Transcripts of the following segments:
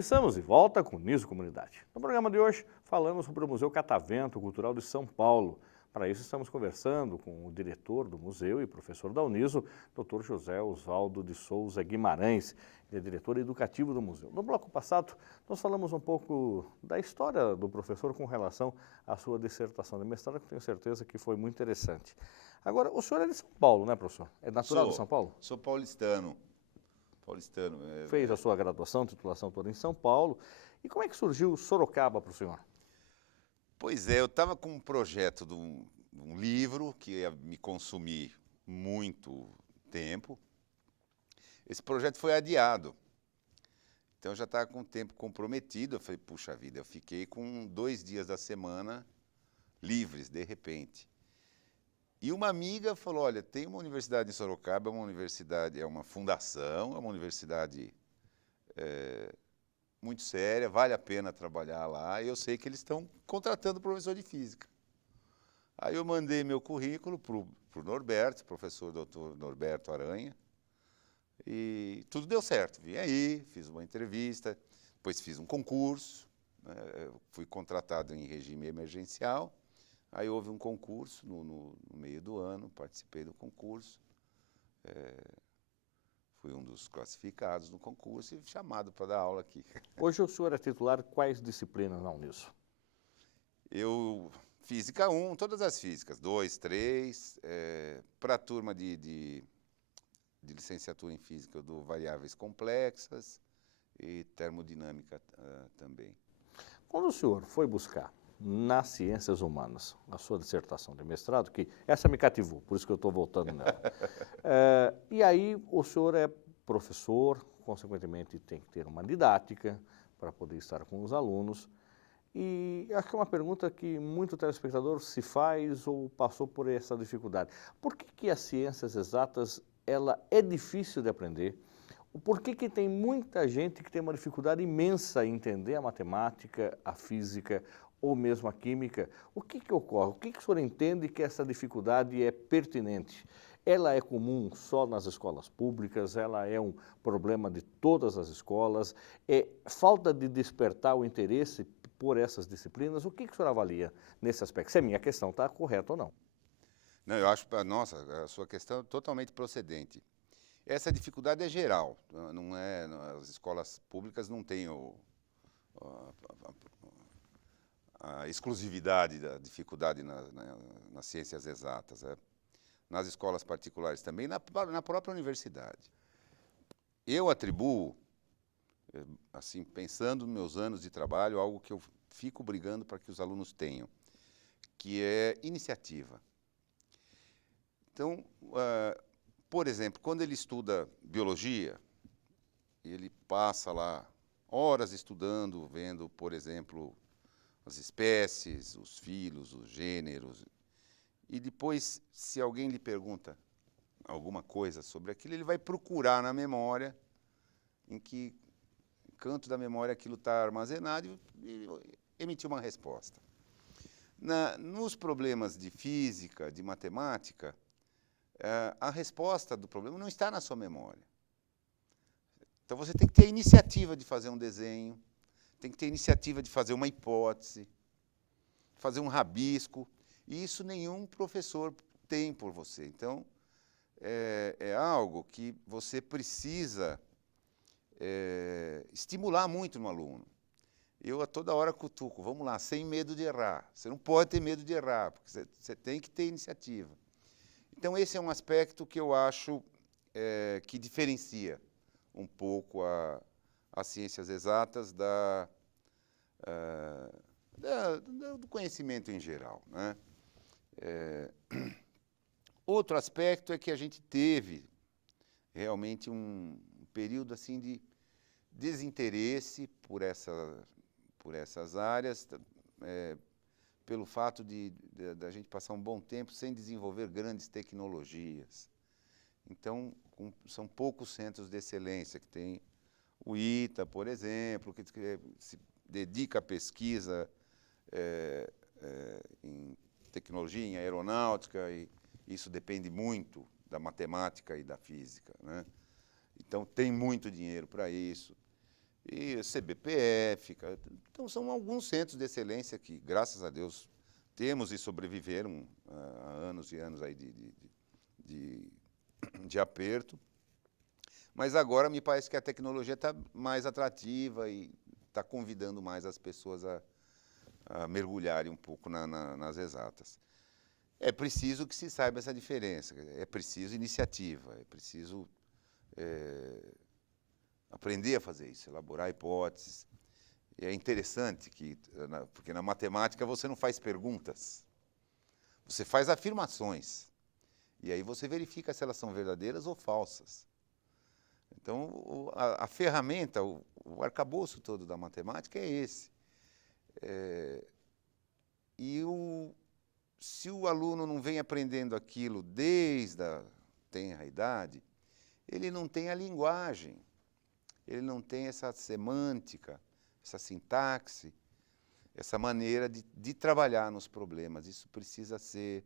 Estamos de volta com o Niso Comunidade. No programa de hoje, falamos sobre o Museu Catavento Cultural de São Paulo. Para isso, estamos conversando com o diretor do museu e professor da Uniso, Dr. José Osvaldo de Souza Guimarães. Ele é diretor educativo do museu. No bloco passado, nós falamos um pouco da história do professor com relação à sua dissertação de mestrado, que eu tenho certeza que foi muito interessante. Agora, o senhor é de São Paulo, né, professor? É natural de São Paulo? Sou paulistano. Fez a sua graduação, titulação toda em São Paulo. E como é que surgiu Sorocaba para o senhor? Pois é, eu estava com um projeto de um livro que ia me consumir muito tempo. Esse projeto foi adiado. Então eu já estava com o tempo comprometido. Eu falei, puxa vida, eu fiquei com 2 dias da semana livres, de repente. E uma amiga falou, olha, tem uma universidade em Sorocaba, é uma fundação, é uma universidade muito séria, vale a pena trabalhar lá, e eu sei que eles estão contratando professor de física. Aí eu mandei meu currículo para o Norberto, professor doutor Norberto Aranha, e tudo deu certo. Vim aí, fiz uma entrevista, depois fiz um concurso, né, fui contratado em regime emergencial. Aí houve um concurso no meio do ano, participei do concurso, fui um dos classificados no concurso e chamado para dar aula aqui. Hoje o senhor é titular quais disciplinas na Uniso? Física 1, todas as físicas, 2, 3, para a turma de licenciatura em física eu dou variáveis complexas e termodinâmica também. Quando o senhor foi buscar nas ciências humanas a sua dissertação de mestrado, que essa me cativou, por isso que eu estou voltando nela. E aí o senhor é professor, consequentemente tem que ter uma didática para poder estar com os alunos. E acho que é uma pergunta que muito telespectador se faz ou passou por essa dificuldade. Por que as ciências exatas ela é difícil de aprender? Por que tem muita gente que tem uma dificuldade imensa em entender a matemática, a física ou mesmo a química? O que ocorre? O que o senhor entende que essa dificuldade é pertinente? Ela é comum só nas escolas públicas? Ela é um problema de todas as escolas? É falta de despertar o interesse por essas disciplinas? O que o senhor avalia nesse aspecto? Se a minha questão está correta ou não? Não, eu acho, nossa, a sua questão é totalmente procedente. Essa dificuldade é geral, não é, as escolas públicas não têm a exclusividade da dificuldade nas ciências exatas. Nas escolas particulares também, na própria universidade. Eu atribuo, assim, pensando nos meus anos de trabalho, algo que eu fico brigando para que os alunos tenham, que é iniciativa. Então, por exemplo, quando ele estuda biologia, ele passa lá horas estudando, vendo, por exemplo, as espécies, os filos, os gêneros, e depois, se alguém lhe pergunta alguma coisa sobre aquilo, ele vai procurar na memória, em que canto da memória aquilo está armazenado e emitir uma resposta. Nos problemas de física, de matemática, a resposta do problema não está na sua memória. Então você tem que ter a iniciativa de fazer um desenho, tem que ter a iniciativa de fazer uma hipótese, fazer um rabisco, e isso nenhum professor tem por você. Então, é algo que você precisa estimular muito no aluno. Eu a toda hora cutuco, vamos lá, sem medo de errar. Você não pode ter medo de errar, porque você tem que ter iniciativa. Então, esse é um aspecto que eu acho que diferencia um pouco as ciências exatas do conhecimento em geral, né? Outro aspecto é que a gente teve realmente um período assim de desinteresse por essas áreas, pelo fato de a gente passar um bom tempo sem desenvolver grandes tecnologias. Então, são poucos centros de excelência, que tem o ITA, por exemplo, que se dedica à pesquisa em tecnologia, em aeronáutica, e isso depende muito da matemática e da física, né? Então, tem muito dinheiro para isso. e CBPF. Então, são alguns centros de excelência que, graças a Deus, temos e sobreviveram há anos e anos aí de aperto. Mas agora me parece que a tecnologia está mais atrativa e está convidando mais as pessoas a mergulharem um pouco nas exatas. É preciso que se saiba essa diferença, é preciso iniciativa, é preciso aprender a fazer isso, elaborar hipóteses. E é interessante porque na matemática você não faz perguntas, você faz afirmações. E aí você verifica se elas são verdadeiras ou falsas. Então, a ferramenta, o arcabouço todo da matemática é esse. Se o aluno não vem aprendendo aquilo desde a tenra idade, ele não tem a linguagem, ele não tem essa semântica, essa sintaxe, essa maneira de trabalhar nos problemas. Isso precisa ser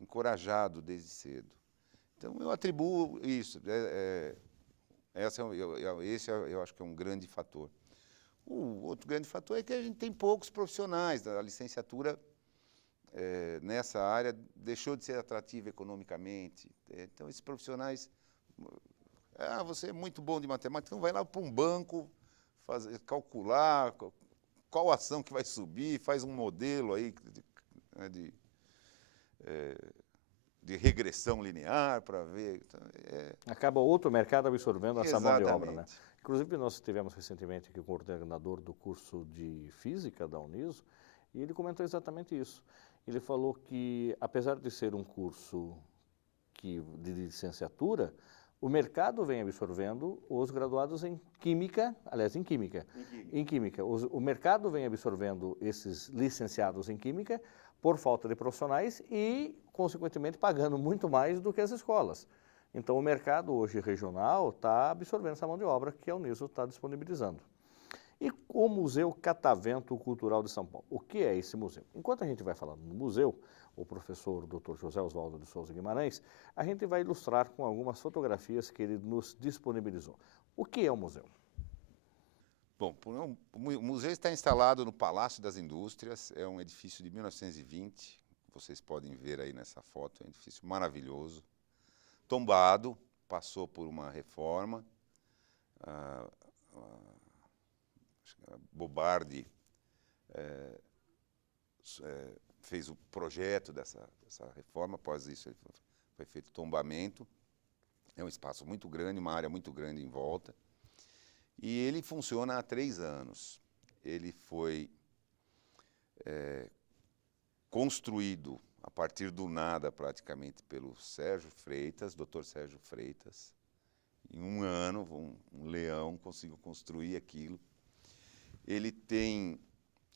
encorajado desde cedo. Então, eu atribuo isso. Esse eu acho que é um grande fator. O outro grande fator é que a gente tem poucos profissionais. A licenciatura nessa área deixou de ser atrativa economicamente. Então, esses profissionais... você é muito bom de matemática, então vai lá para um banco, calcular qual ação que vai subir, faz um modelo aí de regressão linear para ver. Então, Acaba outro mercado absorvendo essa mão de obra, né? Exatamente. Inclusive, nós tivemos recentemente aqui com o coordenador do curso de Física da Uniso, e ele comentou exatamente isso. Ele falou que, apesar de ser um curso de licenciatura, o mercado vem absorvendo os graduados em Química, aliás, em Química. Em Química. O mercado vem absorvendo esses licenciados em Química por falta de profissionais e, consequentemente, pagando muito mais do que as escolas. Então, o mercado hoje regional está absorvendo essa mão de obra que a Uniso está disponibilizando. E o Museu Catavento Cultural de São Paulo. O que é esse museu? Enquanto a gente vai falando no museu, o professor Dr. José Oswaldo de Souza Guimarães, a gente vai ilustrar com algumas fotografias que ele nos disponibilizou. O que é o museu? Bom, o museu está instalado no Palácio das Indústrias, é um edifício de 1920, vocês podem ver aí nessa foto, é um edifício maravilhoso, tombado, passou por uma reforma, a Bobardi fez o projeto dessa reforma, após isso foi feito tombamento, é um espaço muito grande, uma área muito grande em volta, e ele funciona há 3 anos. Ele foi construído a partir do nada, praticamente, pelo Sérgio Freitas, Dr. Sérgio Freitas. Em 1 ano, um leão conseguiu construir aquilo. Ele tem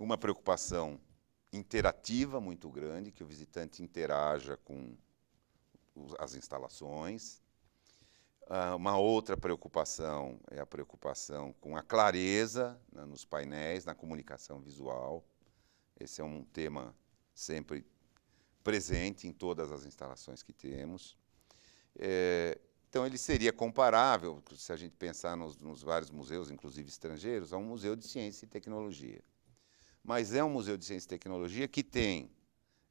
uma preocupação interativa muito grande, que o visitante interaja com as instalações. Uma outra preocupação é a preocupação com a clareza, né, nos painéis, na comunicação visual. Esse é um tema sempre presente em todas as instalações que temos. Então, ele seria comparável, se a gente pensar nos vários museus, inclusive estrangeiros, a um museu de ciência e tecnologia. Mas é um museu de ciência e tecnologia que tem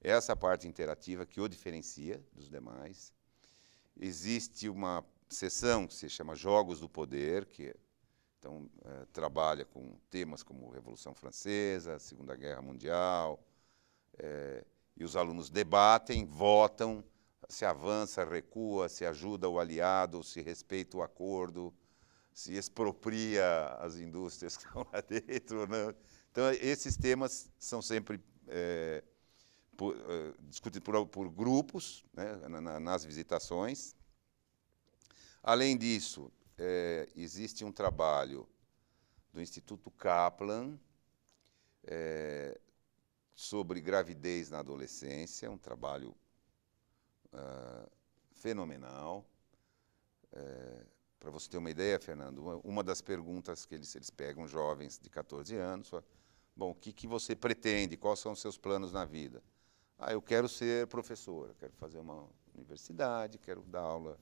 essa parte interativa que o diferencia dos demais. Existe uma seção que se chama Jogos do Poder, que então, trabalha com temas como Revolução Francesa, Segunda Guerra Mundial, e os alunos debatem, votam, se avança, recua, se ajuda o aliado, se respeita o acordo, se expropria as indústrias que estão lá dentro, né? Então, esses temas são sempre discutidos por grupos, né, nas visitações. Além disso, existe um trabalho do Instituto Kaplan sobre gravidez na adolescência, um trabalho fenomenal. Para você ter uma ideia, Fernando, uma das perguntas que eles pegam jovens de 14 anos, falam, bom, o que você pretende, quais são os seus planos na vida? Eu quero ser professor, eu quero fazer uma universidade, quero dar aula.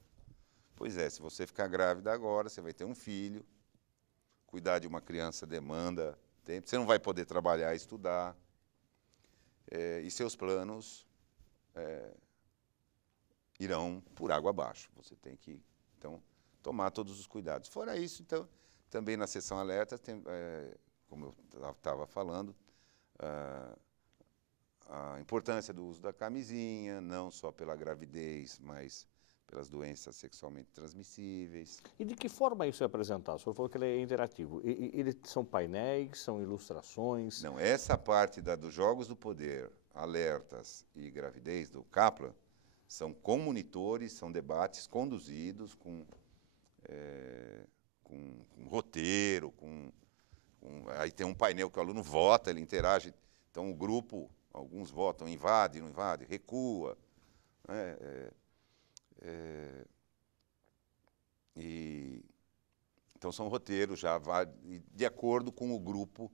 Pois é, se você ficar grávida agora, você vai ter um filho cuidar de uma criança demanda tempo. Você não vai poder trabalhar e estudar. E seus planos irão por água abaixo. Você tem que, então, tomar todos os cuidados. Fora isso, então, também na sessão alerta, como eu estava falando, a importância do uso da camisinha, não só pela gravidez, mas pelas doenças sexualmente transmissíveis. E de que forma isso é apresentado? O senhor falou que ele é interativo. Eles são painéis, são ilustrações? Não, essa parte dos Jogos do Poder, alertas e gravidez do Kaplan, são com monitores, são debates conduzidos com roteiro, aí tem um painel que o aluno vota, ele interage, então o grupo, alguns votam, invade, não invade, recua, então são roteiros já, de acordo com o grupo,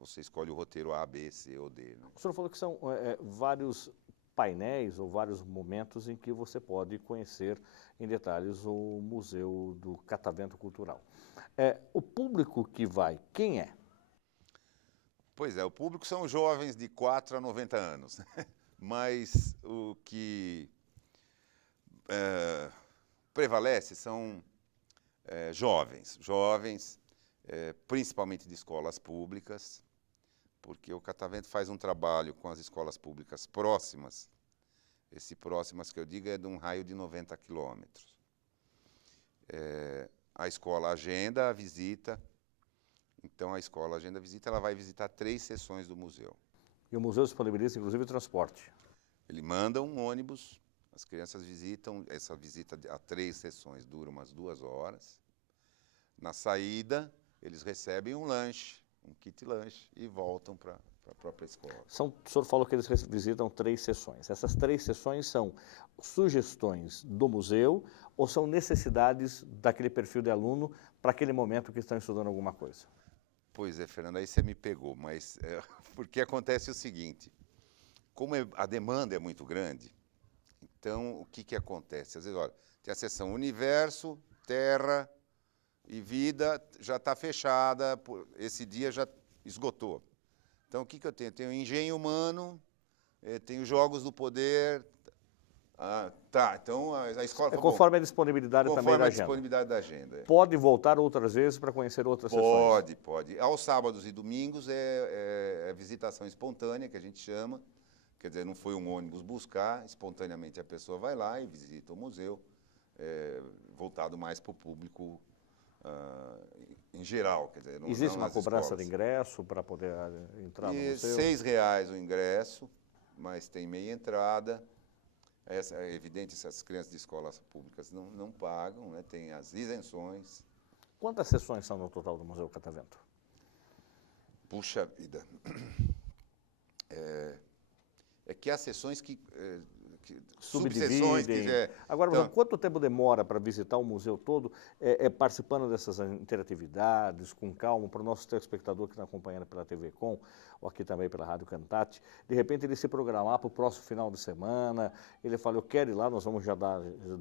você escolhe o roteiro A, B, C ou D. Né? O senhor falou que são vários painéis ou vários momentos em que você pode conhecer em detalhes o Museu do Catavento Cultural. O público que vai, quem é? Pois é, o público são jovens de 4 a 90 anos, mas o que prevalece são jovens, principalmente de escolas públicas, porque o Catavento faz um trabalho com as escolas públicas próximas. Esse próximas que eu digo é de um raio de 90 quilômetros. A escola agenda a visita, então a escola agenda a visita, ela vai visitar 3 sessões do museu. E o museu disponibiliza, inclusive, transporte? Ele manda um ônibus, as crianças visitam, essa visita a 3 sessões dura umas 2 horas. Na saída, eles recebem um lanche, um kit lanche, e voltam para a própria escola. O senhor falou que eles visitam 3 sessões. Essas 3 sessões são sugestões do museu ou são necessidades daquele perfil de aluno para aquele momento que estão estudando alguma coisa? Pois é, Fernando, aí você me pegou, mas porque acontece o seguinte, como a demanda é muito grande, então o que acontece? Às vezes, olha, tem a sessão Universo, Terra e Vida, já está fechada, esse dia já esgotou. Então, o que eu tenho? Eu tenho Engenho Humano, tenho Jogos do Poder. Então a escola... conforme a disponibilidade também da agenda. Conforme a disponibilidade da agenda. Pode voltar outras vezes para conhecer outras sessões? Pode. Aos sábados e domingos é visitação espontânea, que a gente chama. Quer dizer, não foi um ônibus buscar, espontaneamente a pessoa vai lá e visita o museu, voltado mais para o público em geral. Quer dizer, existe uma cobrança de ingresso para poder entrar no museu? R$6 o ingresso, mas tem meia entrada. É evidente, essas crianças de escolas públicas não pagam, né? Tem as isenções. Quantas sessões são no total do Museu Catavento? Puxa vida. É que há sessões que subseções que Agora, então, quanto tempo demora para visitar o museu todo, participando dessas interatividades, com calma, para o nosso telespectador que está acompanhando pela TV Com, ou aqui também pela Rádio Cantate, de repente ele se programar para o próximo final de semana, ele fala, eu quero ir lá, nós vamos já dar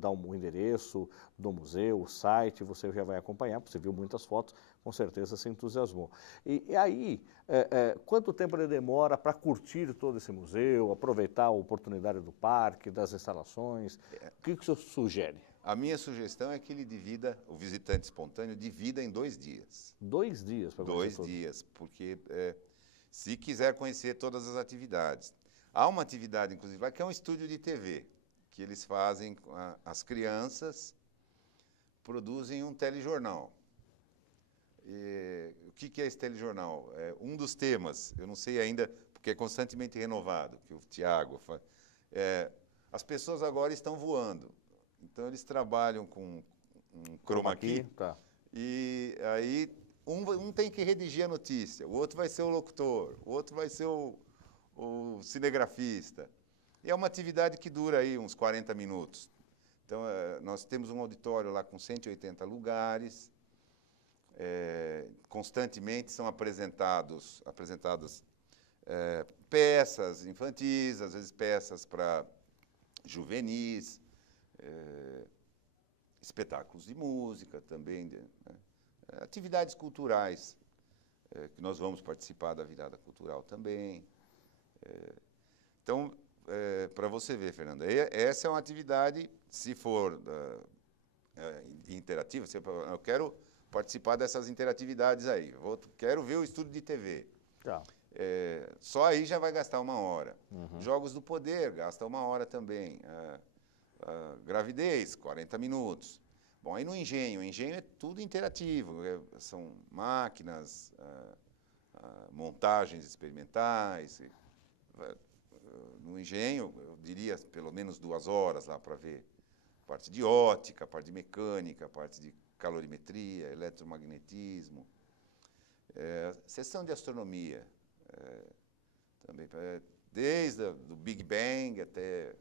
o endereço do museu, o site, você já vai acompanhar, porque você viu muitas fotos, com certeza se entusiasmou. E aí, quanto tempo ele demora para curtir todo esse museu, aproveitar a oportunidade do parque, das instalações? O que o senhor sugere? A minha sugestão é que ele divida, o visitante espontâneo, divida em 2 dias. 2 dias para conhecer 2 dias, porque se quiser conhecer todas as atividades. Há uma atividade, inclusive, lá, que é um estúdio de TV, que eles fazem, as crianças produzem um telejornal. O que é esse telejornal? Um dos temas, eu não sei ainda, porque é constantemente renovado, que o Tiago fala, as pessoas agora estão voando. Então, eles trabalham com um chroma key, tá. E aí um tem que redigir a notícia, o outro vai ser o locutor, o outro vai ser o cinegrafista. E é uma atividade que dura aí uns 40 minutos. Então, nós temos um auditório lá com 180 lugares, constantemente são apresentadas peças infantis, às vezes peças para juvenis, espetáculos de música também, atividades culturais, que nós vamos participar da virada cultural também. Então, para você ver, Fernanda, essa é uma atividade, se for interativa, eu quero participar dessas interatividades aí, quero ver o estúdio de TV. Tá. Só aí já vai gastar 1 hora. Jogos do Poder, gasta 1 hora também. Gravidez, 40 minutos. Bom, aí no Engenho é tudo interativo, são máquinas, montagens experimentais. No Engenho, eu diria pelo menos 2 horas lá para ver parte de ótica, parte de mecânica, parte de calorimetria, eletromagnetismo, sessão de astronomia, também, desde do Big Bang até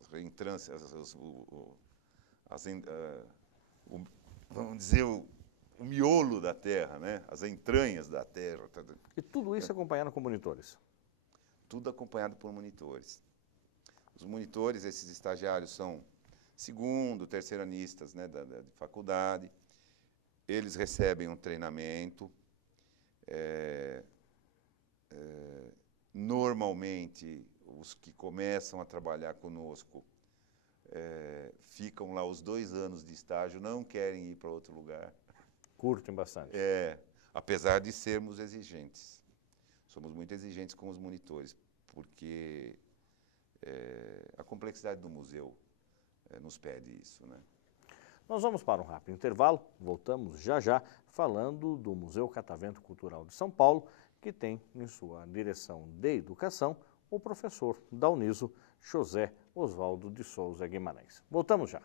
as reentrâncias, vamos dizer, o miolo da Terra, né? As entranhas da Terra. E tudo isso acompanhado com monitores? Tudo acompanhado por monitores. Os monitores, esses estagiários, são segundo, terceiranistas, né, de faculdade. Eles recebem um treinamento. Normalmente, os que começam a trabalhar conosco ficam lá os 2 anos de estágio, não querem ir para outro lugar. Curtem bastante. Apesar de sermos exigentes. Somos muito exigentes com os monitores, porque a complexidade do museu nos pede isso, né? Nós vamos para um rápido intervalo, voltamos já já falando do Museu Catavento Cultural de São Paulo, que tem em sua direção de educação o professor da Uniso, José Oswaldo de Souza Guimarães. Voltamos já.